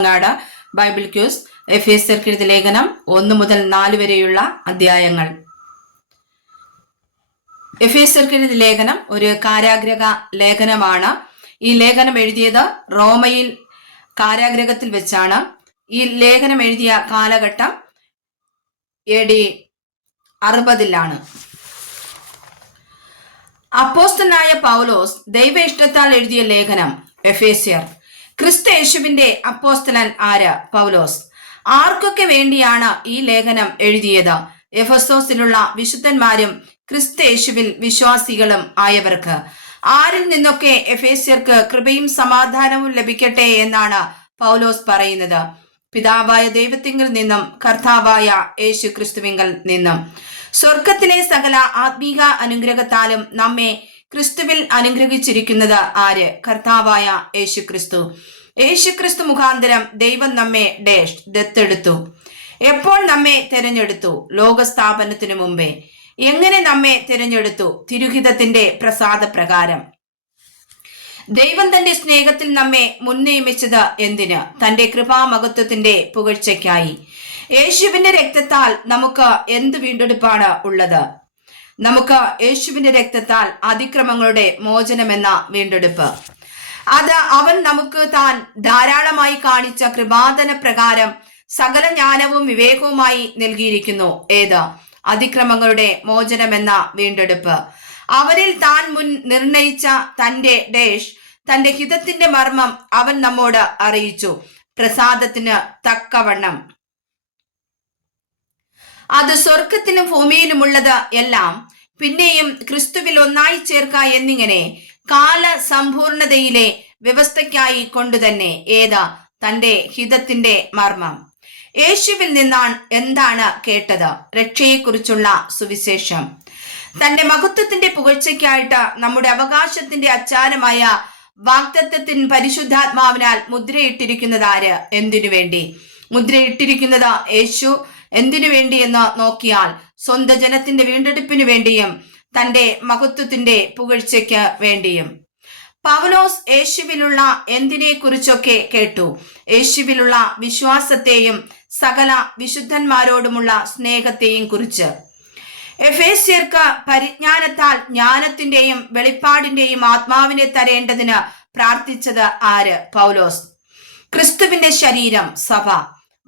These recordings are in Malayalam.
ാണ് ബൈബിൾ ക്യൂസ്. എഫേസ്യർക്കെഴുതിയ ലേഖനം 1 മുതൽ 4 വരെയുള്ള അധ്യായങ്ങൾ. എഫേസ്യർക്കെഴുതിയ ലേഖനം ഒരു കാരാഗ്രഹ ലേഖനമാണ്. ഈ ലേഖനം എഴുതിയത് റോമയിൽ കാരാഗ്രഹത്തിൽ വെച്ചാണ്. ഈ ലേഖനം എഴുതിയ കാലഘട്ടം AD 60-ലാണ്. അപ്പോസ്തലനായ പൗലോസ് ദൈവ ഇഷ്ടത്താൽ എഴുതിയ ലേഖനം എഫേസ്യർ. ക്രിസ്തു യേശുവിന്റെ അപ്പോസ്തലൻ ആര്? പൗലോസ്. ആർക്കൊക്കെ വേണ്ടിയാണ് ഈ ലേഖനം എഴുതിയത്? എഫെസോസിലുള്ള വിശുദ്ധന്മാരും ക്രിസ്തു യേശുവിൽ വിശ്വാസികളും ആയവർക്ക്. ആരിൽ നിന്നൊക്കെ എഫേസ്യർക്ക് കൃപയും സമാധാനവും ലഭിക്കട്ടെ എന്നാണ് പൗലോസ് പറയുന്നത്. പിതാവായ ദൈവത്തിങ്കിൽ നിന്നും കർത്താവായ യേശു ക്രിസ്തുവിങ്കൽ നിന്നും. സ്വർഗത്തിലെ സകല ആത്മീക അനുഗ്രഹത്താലും നമ്മെ ക്രിസ്തുവിൽ അനുഗ്രഹിച്ചിരിക്കുന്നത് ആര്? കർത്താവായ യേശു ക്രിസ്തു. യേശു ക്രിസ്തു മുഖാന്തരം ദൈവം നമ്മെ ദത്തെടുത്തു. എപ്പോൾ നമ്മെ തിരഞ്ഞെടുത്തു? ലോകസ്ഥാപനത്തിനു മുമ്പേ. എങ്ങനെ നമ്മെ തിരഞ്ഞെടുത്തു? തിരുഹിതത്തിന്റെ പ്രസാദപ്രകാരം. ദൈവം തന്റെ സ്നേഹത്തിൽ നമ്മെ മുൻനിയമിച്ചത് എന്തിന്? തന്റെ കൃപാമഹത്വത്തിന്റെ പുകഴ്ചയ്ക്കായി. യേശുവിന്റെ രക്തത്താൽ നമുക്ക് എന്ത് വീണ്ടെടുപ്പാണ് ഉള്ളത്? നമുക്ക് യേശുവിന്റെ രക്തത്താൽ അതിക്രമങ്ങളുടെ മോചനമെന്ന വീണ്ടെടുപ്പ്. അത് അവൻ നമുക്ക് താൻ ധാരാളമായി കാണിച്ച കൃപാദന പ്രകാരം സകല ജ്ഞാനവും വിവേകവുമായി നൽകിയിരിക്കുന്നു. ഏത്? അതിക്രമങ്ങളുടെ മോചനമെന്ന വീണ്ടെടുപ്പ്. അവരിൽ താൻ മുൻ നിർണയിച്ച തന്റെ ഹിതത്തിന്റെ മർമ്മം അവൻ നമ്മോട് അറിയിച്ചു, പ്രസാദത്തിന് തക്കവണ്ണം. അത് സ്വർഗത്തിലും ഭൂമിയിലുമുള്ളത് എല്ലാം പിന്നെയും ക്രിസ്തുവിൽ ഒന്നായി ചേർക്ക എന്നിങ്ങനെ കാല സമ്പൂർണതയിലെ വ്യവസ്ഥയ്ക്കായി കൊണ്ടുതന്നെ. ഏതാ? തന്റെ ഹിതത്തിന്റെ മർമ്മം. യേശുവിൽ നിന്നാണ് എന്താണ് കേട്ടത്? രക്ഷയെക്കുറിച്ചുള്ള സുവിശേഷം. തന്റെ മഹത്വത്തിന്റെ പുകഴ്ചയ്ക്കായിട്ട് നമ്മുടെ അവകാശത്തിന്റെ അച്ചാരമായ വാഗ്ദത്തത്തിന് പരിശുദ്ധാത്മാവിനാൽ മുദ്രയിട്ടിരിക്കുന്നത് ആര്? എന്തിനു വേണ്ടി മുദ്രയിട്ടിരിക്കുന്നത്? യേശു. എന്തിനു വേണ്ടി എന്ന് നോക്കിയാൽ സ്വന്തം ജനത്തിന്റെ വീണ്ടെടുപ്പിനു വേണ്ടിയും തന്റെ മഹത്വത്തിന്റെ പുകഴ്ചയ്ക്ക് വേണ്ടിയും. പൗലോസ് യേശുവിലുള്ള എന്തിനെ കുറിച്ചൊക്കെ കേട്ടു? യേശുവിലുള്ള വിശ്വാസത്തെയും സകല വിശുദ്ധന്മാരോടുമുള്ള സ്നേഹത്തെയും കുറിച്ച്. എഫേസ്യർക്ക് പരിജ്ഞാനത്താൽ ജ്ഞാനത്തിന്റെയും വെളിപ്പാടിന്റെയും ആത്മാവിനെ തരേണ്ടതിന് പ്രാർത്ഥിച്ചത് ആര്? പൗലോസ്. ക്രിസ്തുവിന്റെ ശരീരം സഭ.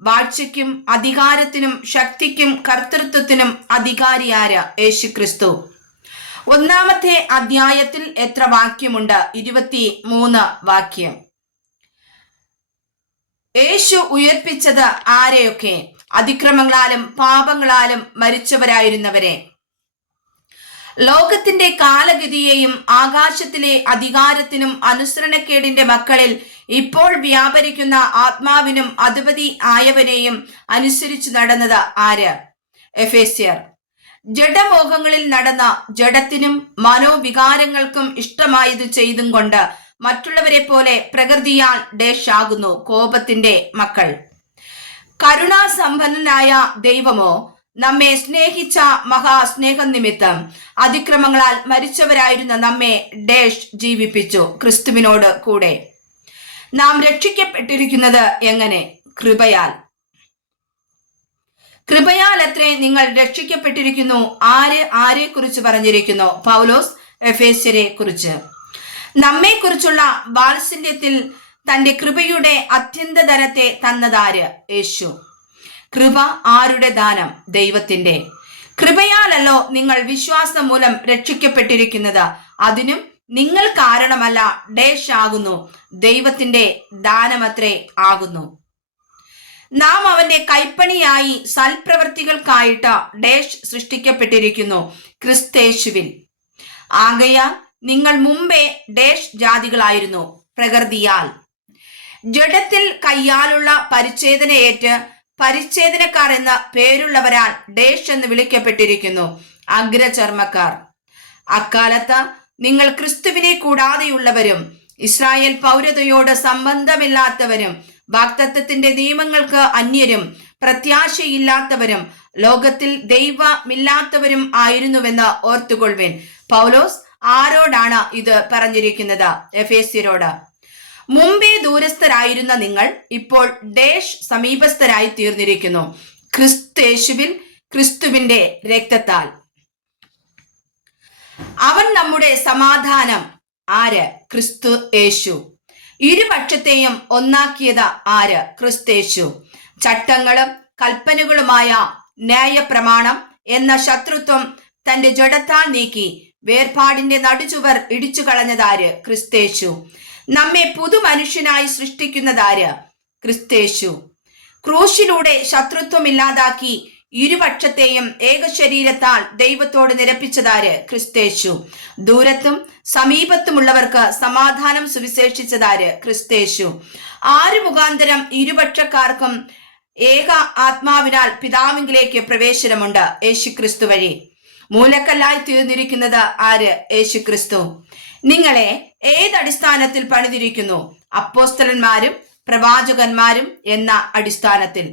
വാഴ്ചയ്ക്കും അധികാരത്തിനും ശക്തിക്കും കർത്തൃത്വത്തിനും അധികാരി ആര്? യേശു ക്രിസ്തു. 1-ാമത്തെ അധ്യായത്തിൽ എത്ര വാക്യമുണ്ട്? 23 വാക്യം. യേശു ഉയർപ്പിച്ചത് ആരെയൊക്കെ? അതിക്രമങ്ങളാലും പാപങ്ങളാലും മരിച്ചവരായിരുന്നവരെ. ലോകത്തിന്റെ കാലഗതിയെയും ആകാശത്തിലെ അധികാരത്തിനും അനുസരണക്കേടിന്റെ മക്കളിൽ ഇപ്പോൾ വ്യാപരിക്കുന്ന ആത്മാവിനും അധിപതി ആയവനെയും അനുസരിച്ചു നടന്നത് ആര്? എഫേസ്യർ. ജഡമോഹങ്ങളിൽ നടന്ന ജഡത്തിനും മനോവികാരങ്ങൾക്കും ഇഷ്ടമായത് ചെയ്തും കൊണ്ട് മറ്റുള്ളവരെ പോലെ പ്രകൃതിയാൽ ആകുന്നു കോപത്തിന്റെ മക്കൾ. കരുണാസമ്പന്നനായ ദൈവമോ നമ്മെ സ്നേഹിച്ച മഹാസ്നേഹം നിമിത്തം അതിക്രമങ്ങളാൽ മരിച്ചവരായിരുന്ന നമ്മെ ജീവിപ്പിച്ചു ക്രിസ്തുവിനോട് കൂടെ. നാം രക്ഷിക്കപ്പെട്ടിരിക്കുന്നത് എങ്ങനെ? കൃപയാൽ. കൃപയാൽ അത്രേ നിങ്ങൾ രക്ഷിക്കപ്പെട്ടിരിക്കുന്നു. ആരെ കുറിച്ച് പറഞ്ഞിരിക്കുന്നു? പൗലോസ് എഫേസ്യരെ കുറിച്ച്. നമ്മെ കുറിച്ചുള്ള വാത്സല്യത്തിൽ തന്റെ കൃപയുടെ അത്യന്തധനത്തെ തന്നതാര്? യേശു. കൃപ ആരുടെ ദാനം? ദൈവത്തിന്റെ. കൃപയാലല്ലോ നിങ്ങൾ വിശ്വാസം മൂലം രക്ഷിക്കപ്പെട്ടിരിക്കുന്നത്. അതിനും നിങ്ങൾ കാരണമല്ല, ആകുന്നു. ദൈവത്തിന്റെ ദാനമത്രേ ആകുന്നു. നാം അവന്റെ കൈപ്പണിയായി സൽപ്രവർത്തികൾക്കായിട്ട് സൃഷ്ടിക്കപ്പെട്ടിരിക്കുന്നു ക്രിസ്തേശുവിൽ. ആകയാൽ നിങ്ങൾ മുമ്പേ ജാതികളായിരുന്നു പ്രകൃതിയാൽ. ജഡത്തിൽ കയ്യാലുള്ള പരിച്ഛേദനയേറ്റ് പരിച്ഛേദനക്കാർ എന്ന പേരുള്ളവരാൽ എന്ന് വിളിക്കപ്പെട്ടിരിക്കുന്നു അഗ്രചർമ്മക്കാർ. അക്കാലത്ത് നിങ്ങൾ ക്രിസ്തുവിനെ കൂടാതെയുള്ളവരും ഇസ്രായേൽ പൗരതയോട് സംബന്ധമില്ലാത്തവരും വാഗ്ദത്തത്തിന്റെ നിയമങ്ങൾക്ക് അന്യരും പ്രത്യാശയില്ലാത്തവരും ലോകത്തിൽ ദൈവമില്ലാത്തവരും ആയിരുന്നുവെന്ന് ഓർത്തുകൊള്ളുവിൻ. പൗലോസ് ആരോടാണ് ഇത് പറഞ്ഞിരിക്കുന്നത്? എഫേസ്യരോട്. മുമ്പേ ദൂരസ്ഥരായിരുന്ന നിങ്ങൾ ഇപ്പോൾ ഡേഷ് സമീപസ്ഥരായി തീർന്നിരിക്കുന്നു, ക്രിസ്തുയേശുവിൽ, ക്രിസ്തുവിന്റെ രക്തത്താൽ. അവൻ നമ്മുടെ സമാധാനം. ആര്? ക്രിസ്തു യേശു. ഇരുപക്ഷത്തെയും ഒന്നാക്കിയത് ആര്? ക്രിസ്തേശു. ചട്ടങ്ങളും കൽപ്പനകളുമായ ന്യായപ്രമാണം എന്ന ശത്രുത്വം തന്റെ ജഡത്താൽ നീക്കി വേർപാടിന്റെ നടുചുവർ ഇടിച്ചു കളഞ്ഞതാര്? ക്രിസ്തേശു. നമ്മെ പുതുമനുഷ്യനായി സൃഷ്ടിക്കുന്നതാര്? ക്രിസ്തേശു. ക്രൂശിലൂടെ ശത്രുത്വം ഇല്ലാതാക്കി ഇരുപക്ഷത്തെയും ഏകശരീരത്താൽ ദൈവത്തോട് നിരപ്പിച്ചതാര്? ക്രിസ്തേശു. ദൂരത്തും സമീപത്തുമുള്ളവർക്ക് സമാധാനം സുവിശേഷിച്ചതാര്? ക്രിസ്തേശു. ആര് മുഖാന്തരം ഇരുപക്ഷക്കാർക്കും ഏക ആത്മാവിനാൽ പിതാവിങ്കിലേക്ക് പ്രവേശനമുണ്ട്? യേശുക്രിസ്തു വഴി. മൂലക്കല്ലായി തീർന്നിരിക്കുന്നത് ആര്? യേശുക്രിസ്തു. നിങ്ങളെ ഏതടിസ്ഥാനത്തിൽ പണിതിരിക്കുന്നു? അപ്പോസ്തലന്മാരും പ്രവാചകന്മാരും എന്ന അടിസ്ഥാനത്തിൽ.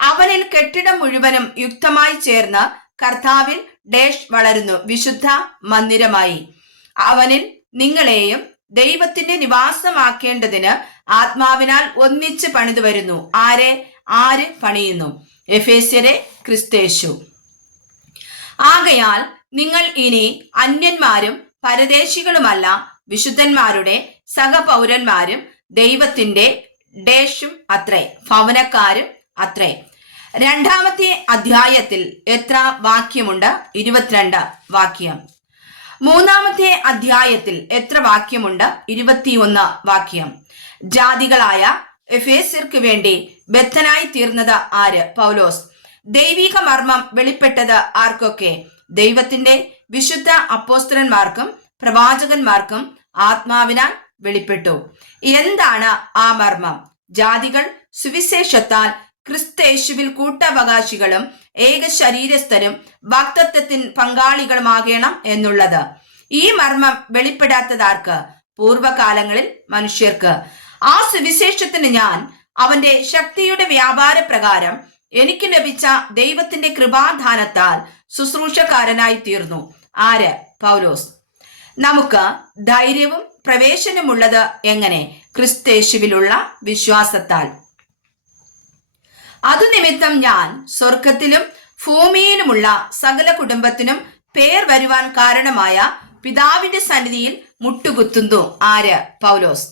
അവനിൽ കെട്ടിടം മുഴുവനും യുക്തമായി ചേർന്ന് കർത്താവിൽ ഡേഷ് വളരുന്നു, വിശുദ്ധ മന്ദിരമായി. അവനിൽ നിങ്ങളെയും ദൈവത്തിന്റെ നിവാസമാക്കേണ്ടതിന് ആത്മാവിനാൽ ഒന്നിച്ച് പണിതു വരുന്നു. ആര് പണിയുന്നു? എഫേസ്യരെ, ക്രിസ്തേശു. ആകയാൽ നിങ്ങൾ ഇനി അന്യന്മാരും പരദേശികളുമല്ല, വിശുദ്ധന്മാരുടെ സഹപൗരന്മാരും ദൈവത്തിന്റെ ഡേഷും അത്രേ, ഭവനക്കാരും അത്രേ. 2-ാമത്തെ അധ്യായത്തിൽ എത്ര വാക്യമുണ്ട്? 22 വാക്യം. 3-ാമത്തെ അധ്യായത്തിൽ എത്ര വാക്യമുണ്ട്? 21 വാക്യം. ജാതികളായ എഫേസ്യർക്ക് വേണ്ടി ബദ്ധനായി തീർന്നത് ആര്? പൗലോസ്. ദൈവിക മർമ്മം വെളിപ്പെട്ടത് ആർക്കൊക്കെ? ദൈവത്തിന്റെ വിശുദ്ധ അപ്പോസ്തലന്മാർക്കും പ്രവാചകന്മാർക്കും ആത്മാവിനാൽ വെളിപ്പെട്ടു. എന്താണ് ആ മർമ്മം? ജാതികൾ സുവിശേഷത്താൽ ക്രിസ്തയേശുവിൽ കൂട്ടവകാശികളും ഏക ശരീരസ്ഥരും വാഗ്ദത്തത്തിൻ പങ്കാളികളുമാകണം എന്നുള്ളത്. ഈ മർമ്മം വെളിപ്പെടാത്തതാർക്ക്? പൂർവകാലങ്ങളിൽ മനുഷ്യർക്ക്. ആ സുവിശേഷത്തിന് ഞാൻ അവന്റെ ശക്തിയുടെ വ്യാപാര പ്രകാരം എനിക്ക് ലഭിച്ച ദൈവത്തിന്റെ കൃപാദാനത്താൽ ശുശ്രൂഷക്കാരനായി തീർന്നു. ആര്? പൗലോസ്. നമുക്ക് ധൈര്യവും പ്രവേശനമുള്ളത് എങ്ങനെ? ക്രിസ്തയേശുവിലുള്ള വിശ്വാസത്താൽ. അതുനിമിത്തം ഞാൻ സ്വർഗത്തിലും ഭൂമിയിലുമുള്ള സകല കുടുംബത്തിനും പേർ വരുവാൻ കാരണമായ പിതാവിന്റെ സന്നിധിയിൽ മുട്ടുകുത്തുന്നു. ആര്? പൗലോസ്.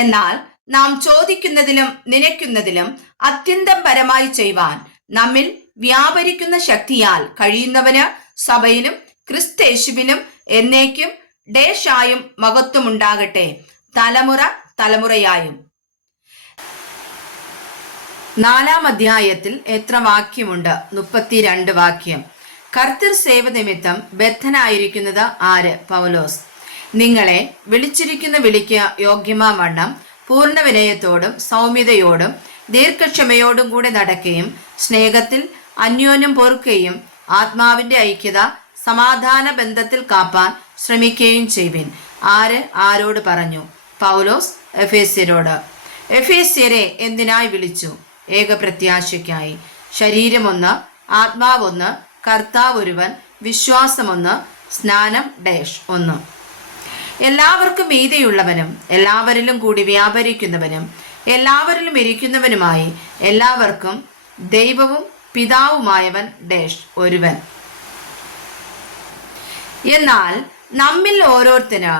എന്നാൽ നാം ചോദിക്കുന്നതിലും നനയ്ക്കുന്നതിലും അത്യന്തം പരമായി ചെയ്യുവാൻ നമ്മിൽ വ്യാപരിക്കുന്ന ശക്തിയാൽ കഴിയുന്നവന് സഭയിലും ക്രിസ്തയേശുവിലും എന്നേക്കും ഡേഷായും മഹത്വമുണ്ടാകട്ടെ, തലമുറ തലമുറയായും. 4-ാം അധ്യായത്തിൽ എത്ര വാക്യമുണ്ട്? 32 വാക്യം. കർത്തൃ സേവ നിമിത്തം ബദ്ധനായിരിക്കുന്നത് ആര്? പൗലോസ്. നിങ്ങളെ വിളിച്ചിരിക്കുന്ന വിളിക്ക് യോഗ്യമാവണ്ണം പൂർണ്ണ വിനയത്തോടും സൗമ്യതയോടും ദീർഘക്ഷമയോടും കൂടെ നടക്കുകയും സ്നേഹത്തിൽ അന്യോന്യം പൊറുക്കുകയും ആത്മാവിന്റെ ഐക്യത സമാധാന ബന്ധത്തിൽ കാപ്പാൻ ശ്രമിക്കുകയും ചെയ്യുവിൻ. ആരോട് പറഞ്ഞു? പൗലോസ് എഫേസ്യരോട്. എഫേസ്യരെ എന്തിനായി വിളിച്ചു? ഏകപ്രത്യാശയ്ക്കായി. ശരീരമൊന്ന്, ആത്മാവൊന്ന്, കർത്താവ് ഒരുവൻ, വിശ്വാസമൊന്ന്, സ്നാനം ഡേഷ് ഒന്ന്. എല്ലാവർക്കും മീതെയുള്ളവനും എല്ലാവരിലും കൂടി വ്യാപരിക്കുന്നവനും എല്ലാവരിലും ഇരിക്കുന്നവനുമായി എല്ലാവർക്കും ദൈവവും പിതാവുമായവൻ ഡേഷ് ഒരുവൻ. എന്നാൽ നമ്മിൽ ഓരോരുത്തന്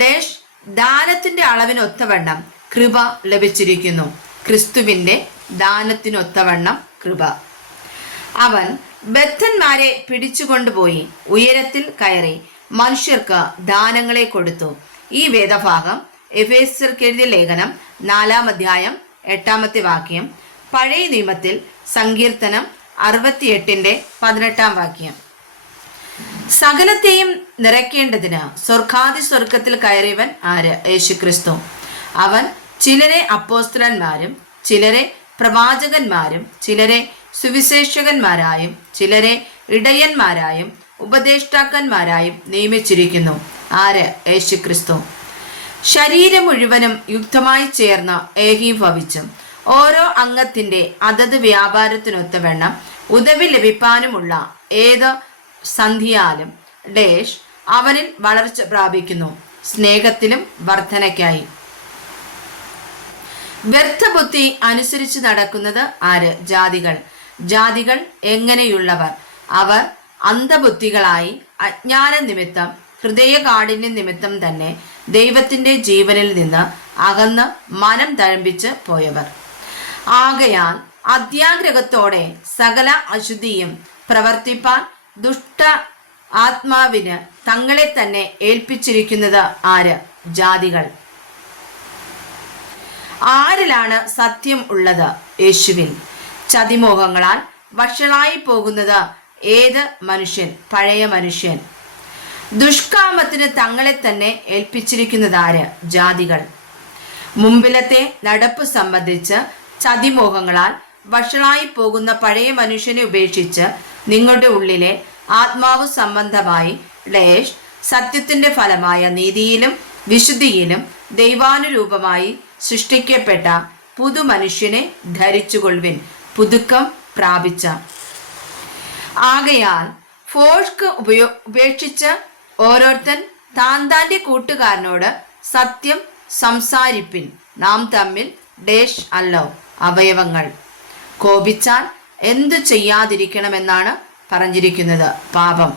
ഡേഷ് ദാനത്തിന്റെ അളവിനൊത്തവണ്ണം കൃപ ലഭിച്ചിരിക്കുന്നു. ക്രിസ്തുവിന്റെ ദാനത്തിനൊത്തവണ്ണം കൃപ. അവൻ ബദ്ധന്മാരെ പിടിച്ചുകൊണ്ടുപോയി ഉയരത്തിൽ കയറി മനുഷ്യർക്ക് ദാനങ്ങളെ കൊടുത്തു. ഈ വേദഭാഗം എഫേസ്യർക്ക് എഴുതിയ ലേഖനം 4-ാം അധ്യായം 8-ാമത്തെ വാക്യം. പഴയ നിയമത്തിൽ സങ്കീർത്തനം 68-ന്റെ 18-ാം വാക്യം. സകലത്തെയും നിറയ്ക്കേണ്ടതിന് സ്വർഗത്തിൽ കയറിയവൻ ആര്? യേശുക്രിസ്തു. അവൻ ചിലരെ അപ്പോസ്തലന്മാരും ചിലരെ പ്രവാചകന്മാരും ചിലരെ സുവിശേഷകന്മാരായും ചിലരെ ഇടയന്മാരായും ഉപദേഷ്ടാക്കന്മാരായും നിയമിച്ചിരിക്കുന്നു. ആര്? യേശുക്രിസ്തു. ശരീരം മുഴുവനും യുക്തമായി ചേർന്ന് ഏകീഭവിച്ചും ഓരോ അംഗത്തിന്റെ അതത് വ്യാപാരത്തിനൊത്തവണ്ണം ഉദവി ലഭിപ്പാനുമുള്ള ഏത് സന്ധിയാലും ഡേഷ് അവനിൽ വളർച്ച പ്രാപിക്കുന്നു, സ്നേഹത്തിലും വർധനയ്ക്കായി. വ്യർത്ഥബുദ്ധി അനുസരിച്ച് നടക്കുന്നത് ആര്? ജാതികൾ. ജാതികൾ എങ്ങനെയുള്ളവർ? അവർ അന്ധബുദ്ധികളായി അജ്ഞാന നിമിത്തം ഹൃദയകാഠിന്യ നിമിത്തം തന്നെ ദൈവത്തിന്റെ ജീവനിൽ നിന്ന് അകന്ന് മനം തഴമ്പിച്ച് പോയവർ. ആകയാൽ അത്യാഗ്രഹത്തോടെ സകല അശുദ്ധിയും പ്രവർത്തിപ്പാൻ ദുഷ്ട ആത്മാവിന് തങ്ങളെ തന്നെ ഏൽപ്പിച്ചിരിക്കുന്നത് ആര്? ജാതികൾ. ആരിലാണ് സത്യം ഉള്ളത്? യേശുവിൽ. ചതിമോഹങ്ങളാൽ വഷളായി പോകുന്നത് ഏത് മനുഷ്യൻ? പഴയ മനുഷ്യൻ. ദുഷ്കാമത്തിന് തങ്ങളെ തന്നെ ഏൽപ്പിച്ചിരിക്കുന്നത് ആര്? ജാതികൾ. മുമ്പിലത്തെ നടപ്പ് സംബന്ധിച്ച് ചതിമോഹങ്ങളാൽ വഷളായി പോകുന്ന പഴയ മനുഷ്യനെ ഉപേക്ഷിച്ച് നിങ്ങളുടെ ഉള്ളിലെ ആത്മാവ് സംബന്ധമായി സത്യത്തിന്റെ ഫലമായ നീതിയിലും വിശുദ്ധിയിലും ദൈവാനുരൂപമായി സൃഷ്ടിക്കപ്പെട്ട പുതുമനുഷ്യനെ ധരിച്ചുകൊള്ളുവിൻ, പുതുക്കം പ്രാപിച്ച. ആകയാൽ ഫോഷ്ക്ക് ഉപേക്ഷിച്ച് ഓരോരുത്തൻ താന്റെ കൂട്ടുകാരനോട് സത്യം സംസാരിപ്പിൻ. നാം തമ്മിൽ അല്ലോ അവയവങ്ങൾ. കോപിച്ചാൽ എന്തു ചെയ്യാതിരിക്കണമെന്നാണ് പറഞ്ഞിരിക്കുന്നത്? പാപം.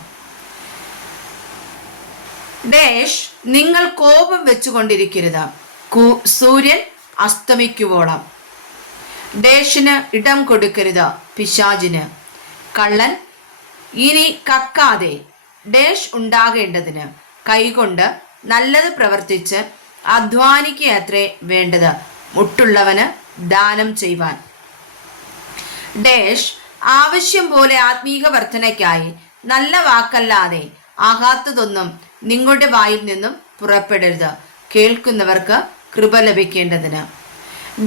നിങ്ങൾ കോപം വെച്ചുകൊണ്ടിരിക്കരുത്, സൂര്യൻ അസ്തമിക്കുവോളം. ന് ഇടം കൊടുക്കരുത് പിശാചിന്. കള്ളൻ ഇനി കക്കാതെ ഉണ്ടാകേണ്ടതിന് കൈകൊണ്ട് നല്ലത് പ്രവർത്തിച്ച് അധ്വാനിക്കത്രേ വേണ്ടത്, മുട്ടുള്ളവന് ദാനം ചെയ്യുവാൻ. ആവശ്യം പോലെ ആത്മീക വർധനയ്ക്കായി നല്ല വാക്കല്ലാതെ ആകാത്തതൊന്നും നിങ്ങളുടെ വായിൽ നിന്നും പുറപ്പെടരുത്, കേൾക്കുന്നവർക്ക് കൃപ ലഭിക്കേണ്ടതിന്.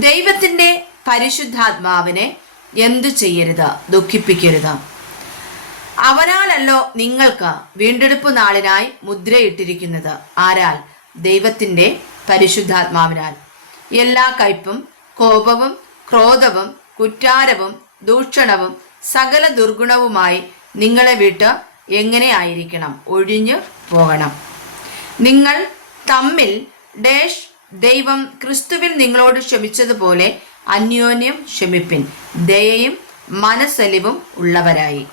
ദൈവത്തിന്റെ പരിശുദ്ധാത്മാവിനെ എന്തു ചെയ്യരുത്? ദുഃഖിപ്പിക്കരുത്. അവനാലല്ലോ നിങ്ങൾക്ക് വീണ്ടെടുപ്പ് നാളിനായി മുദ്രയിട്ടിരിക്കുന്നത്. ആരാൽ? ദൈവത്തിന്റെ പരിശുദ്ധാത്മാവിനാൽ. എല്ലാ കയ്പും കോപവും ക്രോധവും കുറ്റാരവും ദൂഷണവും സകല ദുർഗുണവുമായി നിങ്ങളെ വിട്ട് എങ്ങനെ ആയിരിക്കണം? ഒഴിഞ്ഞു പോകണം. നിങ്ങൾ തമ്മിൽ ദൈവം ക്രിസ്തുവിൽ നിങ്ങളോട് ക്ഷമിച്ചതുപോലെ അന്യോന്യം ക്ഷമിപ്പിൻ, ദയയും മനസ്സലിവും ഉള്ളവരായി.